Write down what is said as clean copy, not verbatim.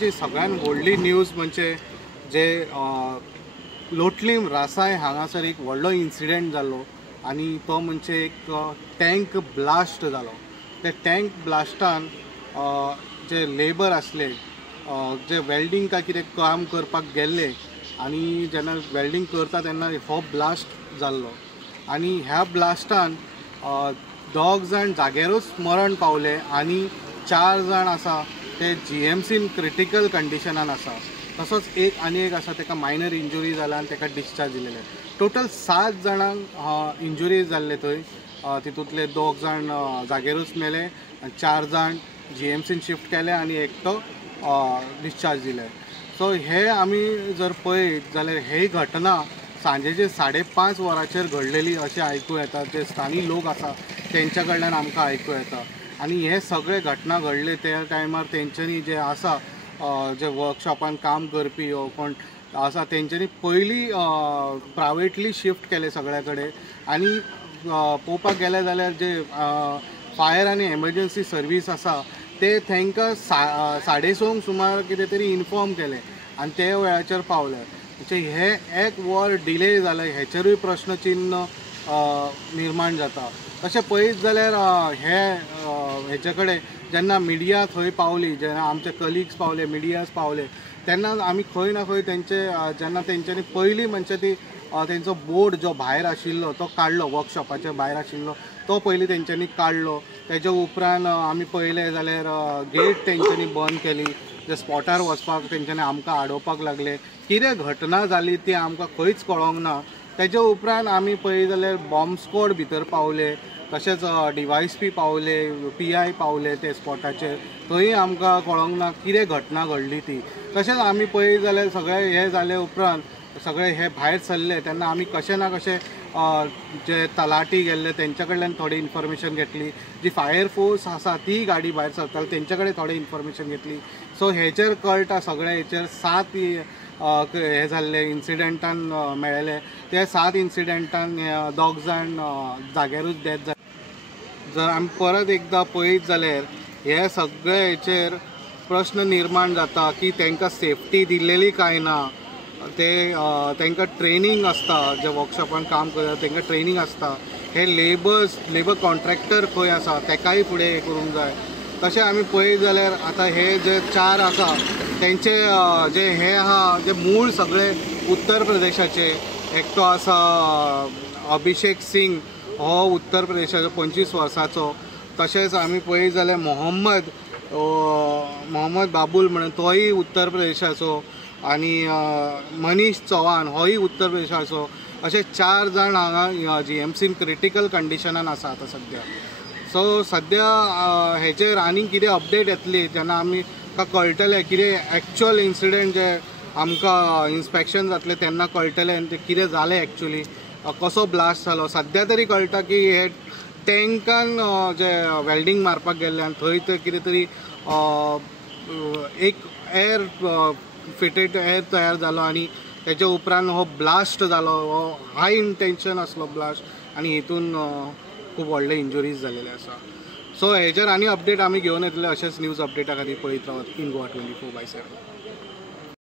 जी सगळ्यात व्हडली न्यूज म्हणजे जे लोटलीम रासाय हांगासर एक व्हडलो इन्सिडेंट जालो आणि तो म्हणजे एक टँक ब्लास्ट जालो। ते टँक ब्लास्टान जे लेबर असले जे वेल्डिंग काय कितें काम करपाक गेल्ले आणि जेन्ना वेल्डिंग करता तेन्ना हो ब्लास्ट जाल्लो आणि ह्या ब्लास्टान दोग जाण जाग्यारूच मरण पावले आणि 4 जाण आसा ते जीएमसीन क्रिटिकल कंडिशनान आसा। तसोच एक आसा तेका मायनर इंजुरी जाला आनी तेका डिस्चार्ज दिलेले। टोटल 7 जाणांक इंजुरीज जाल्ले थंय। तितूंतले 2 जाण जागेरूच मेले आनी 4 जाण जीएमसीन शिफ्ट केले आनी एकटो डिस्चार्ज दिले। सो हे आमी जर पळयत जाल्यार हे घटना सांजेचे 5:30 वरांचेर घडलेली अशें आयकूं येता। जे स्थानीय लोक आसा तेंच्या कडल्यान आमकां आयकूं येता आणि हे सगळे घटना घडले त्या टायमार तेंच्यांनी जे आसा जे वर्कशॉपान काम करपी कोण आसा तेंच्यांनी पयलीं प्रायवेटली शिफ्ट केले सगळ्या कडेन आनी पळोवपाक गेले जाल्यार जे फायर आनी एमर्जन्सी सर्वीस आसा ते तांकां 6:30 सुमार कितें तरी इन्फॉर्म केले आनी ते वेळाचेर पावले। म्हणजे हे 1 वर डिले जाले हेचेरूय प्रश्नचिन्ह निर्माण जाता। तशें पळयत जाल्यार हेचे कडेन जेन्ना मिडिया थंय पावली, जेन्ना आमचे कलिग्स पावले, मिडियाज पावले तेन्ना आमी खंय ना खंय जेन्ना तेंच्यांनी पयलीं म्हणजे ती तेंचो बोर्ड जो भायर आशिल्लो तो काडलो, वर्कशॉपाच्या भायर आशिल्लो तो पयलीं तेंच्यांनी काडलो। तेच्या उपरांत आमी पळयलें जाल्यार गेट तेंच्यांनी बंद केली। जे स्पॉटार वचपाक तेंच्यांनी आमकां आडोवपाक लागले। कितें घटना जाली ती आमकां खंयच कळोंक ना। तेच्या उपरांत आमी पळयत जाल्यार बॉम्ब स्क्वॉड भितर पावले, तशेंच DYSP पावले, PI पावले ते स्पॉटाचेर। थंय आमकां कळोंक ना कितें घटना घडली ती। तशेंच आमी पळयत जाल्यार सगळे हे जाले उपरांत सगळे हे भायर सरले तेन्ना आमी कशें ना कशें जे तलाटी गेल्ले तेंच्या कडल्यान थोडी इन्फॉर्मेशन घेतली। जी फायर फोर्स आसा ती गाडी भायर सरताली तेंच्या कडेन थोडी इन्फॉर्मेशन घेतली। सो हेचेर कळटा सगळे हेचेर 7 हे जाल्ले इन्सिडेंटान मेळ्ळे। ते 7 इन्सिडेंटान 2 जाण जाग्यारूच डेथ जाले। जर आमी परत एकदां पळयत जाल्यार हे सगळे हेचेर प्रश्न निर्माण जाता की तांकां सेफ्टी दिल्लेली काय ना। ते तांकां ट्रेनिंग आसता, जे वर्कशॉपान काम करता तांकां ट्रेनिंग आसता। हे लेबर कॉन्ट्रॅक्टर खंय आसा तेकाय फुडें हे करूंक जाय। तशें आमी पळयत जाल्यार आतां हे जे 4 आसा तेंचे जे हे आहा जे मूळ सगळे उत्तर प्रदेशाचे। एकटो आसा अभिषेक सिंग हो उत्तर प्रदेशाचो 25 वर्सांचो। तशेंच आमी पळयत जाल्यार मोहम्मद बाबूल म्हणून तोय उत्तर प्रदेशाचो आनी मनीश चौहान होय उत्तर प्रदेशाचो। अशे 4 जाण हांगा जीएमसीन क्रिटिकल कंडिशनान आसा आतां सद्या। सो सद्या हेचेर आनी कितें अपडेट येतली जेन्ना आमी कळटलें कितें एक्चुअल इन्सिडेंट जे आमकां इन्स्पेक्शन जातलें तेन्ना कळटलें ते कितें जालें एक्चुअली, कसो ब्लास्ट जालो। सद्या तरी कळटा की हे टँकान जे वेल्डिंग मारपाक गेल्ले आनी थंय ते कितें तरी एक एअर फिटेड एअर तयार जालो आनी तेच्या उपरांत हो ब्लास्ट जालो। हो हाय इंटेंशन आसलो ब्लास्ट आनी हितून खूब व्हडले इंजुरीज जाल्ले आसा। सो हेचेर आनी अपडेट आमी घेवन येतले अशेंच न्यूज अपडेटा खातीर पळयत रावात इन गोवा 24/7।